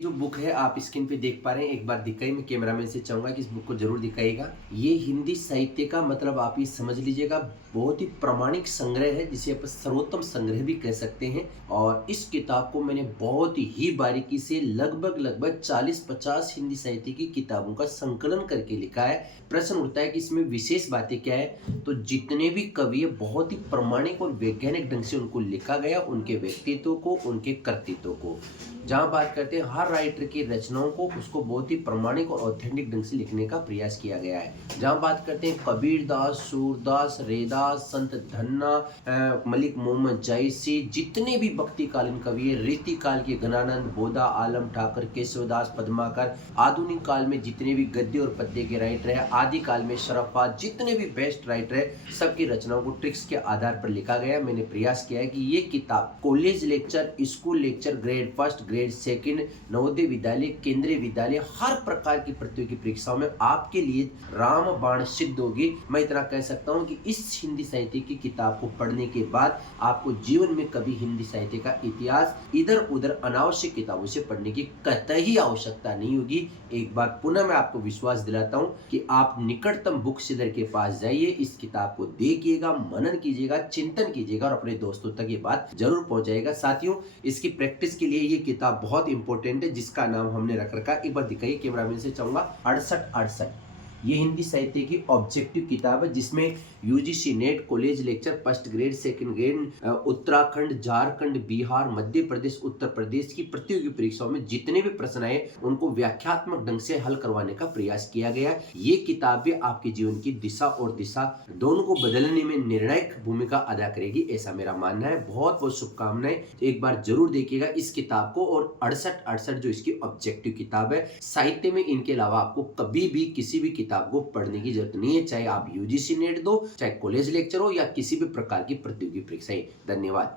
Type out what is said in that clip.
जो बुक है आप स्क्रीन पे देख पा रहे हैं, एक बार दिखाई, मैं कैमरामैन से चाहूंगा कि इस बुक को जरूर दिखाइएगा। ये हिंदी साहित्य का मतलब आप ये समझ लीजिएगा बहुत ही प्रामाणिक संग्रह है, जिसे आप सर्वोत्तम संग्रह भी कह सकते हैं। और इस किताब को मैंने बहुत ही बारीकी से लगभग लगभग 40-50 हिंदी साहित्य की किताबों का संकलन करके लिखा है। प्रश्न उठता है कि इसमें विशेष बातें क्या है, तो जितने भी कवि है बहुत ही प्रामाणिक और वैज्ञानिक ढंग से उनको लिखा गया, उनके व्यक्तित्व को, उनके कर्तृत्व को। जहाँ बात करते हैं हर राइटर की रचनाओं को, उसको बहुत ही प्रामाणिक और ऑथेंटिक ढंग से लिखने का प्रयास किया गया है। जहाँ बात करते हैं कबीर दास, सूरदास, रेदास, संत धन्ना, मलिक मोहम्मद जायसी, जितने भी भक्तिकालीन कवि है, रीति काल के घनानंद, बोधा, आलम ठाकर, केशवदास, पद्माकर, आधुनिक काल में जितने भी गद्य और पद्य के राइटर है, आदि काल में शरफात, जितने भी बेस्ट राइटर है, सबकी रचनाओं को ट्रिक्स के आधार पर लिखा गया। मैंने प्रयास किया है कि ये किताब college lecture, school lecture, grade first, grade second, Navodaya Vidyalaya, केंद्रीय विद्यालय, हर प्रकार की प्रतियोगी परीक्षाओं में आपके लिए रामबाण सिद्ध होगी। मैं इतना कह सकता हूं कि इस हिंदी साहित्य की किताब को पढ़ने के बाद आपको जीवन में कभी हिंदी साहित्य का इतिहास इधर उधर अनावश्यक किताबों से पढ़ने की कतई आवश्यकता नहीं होगी। एक बार पुनः मैं आपको विश्वास दिलाता हूं कि आप निकटतम बुक सेलर के पास जाइए, इस किताब को देखिएगा, मनन कीजिएगा, चिंतन कीजिएगा और अपने दोस्तों तक ये बात जरूर पहुंचाइएगा। साथियों, इसकी प्रैक्टिस के लिए ये किताब बहुत इंपॉर्टेंट है, जिसका नाम हमने रख रखा है, एक बार दिखाइए कैमरामैन से चाहूंगा, 6868। ये हिंदी साहित्य की ऑब्जेक्टिव किताब है, जिसमें UGC NET, college lecture, first grade, second grade, Uttarakhand, Jharkhand, Bihar, Madhya Pradesh, Uttar Pradesh की प्रतियोगी परीक्षाओं में जितने भी प्रश्न आए उनको व्याख्यात्मक ढंग से हल करवाने का प्रयास किया गया है। ये किताब भी आपके जीवन की दिशा और दिशा दोनों को बदलने में निर्णायक भूमिका अदा करेगी, ऐसा मेरा मानना है। बहुत बहुत शुभकामनाएं, एक बार जरूर देखिएगा इस किताब को। और 6868 जो इसकी ऑब्जेक्टिव किताब है, साहित्य में इनके अलावा आपको कभी भी किसी भी किताब को पढ़ने की जरूरत नहीं है, चाहे आप यूजीसी नेट दो, चाहे कॉलेज लेक्चर हो या किसी भी प्रकार की प्रतियोगी परीक्षाएं। धन्यवाद।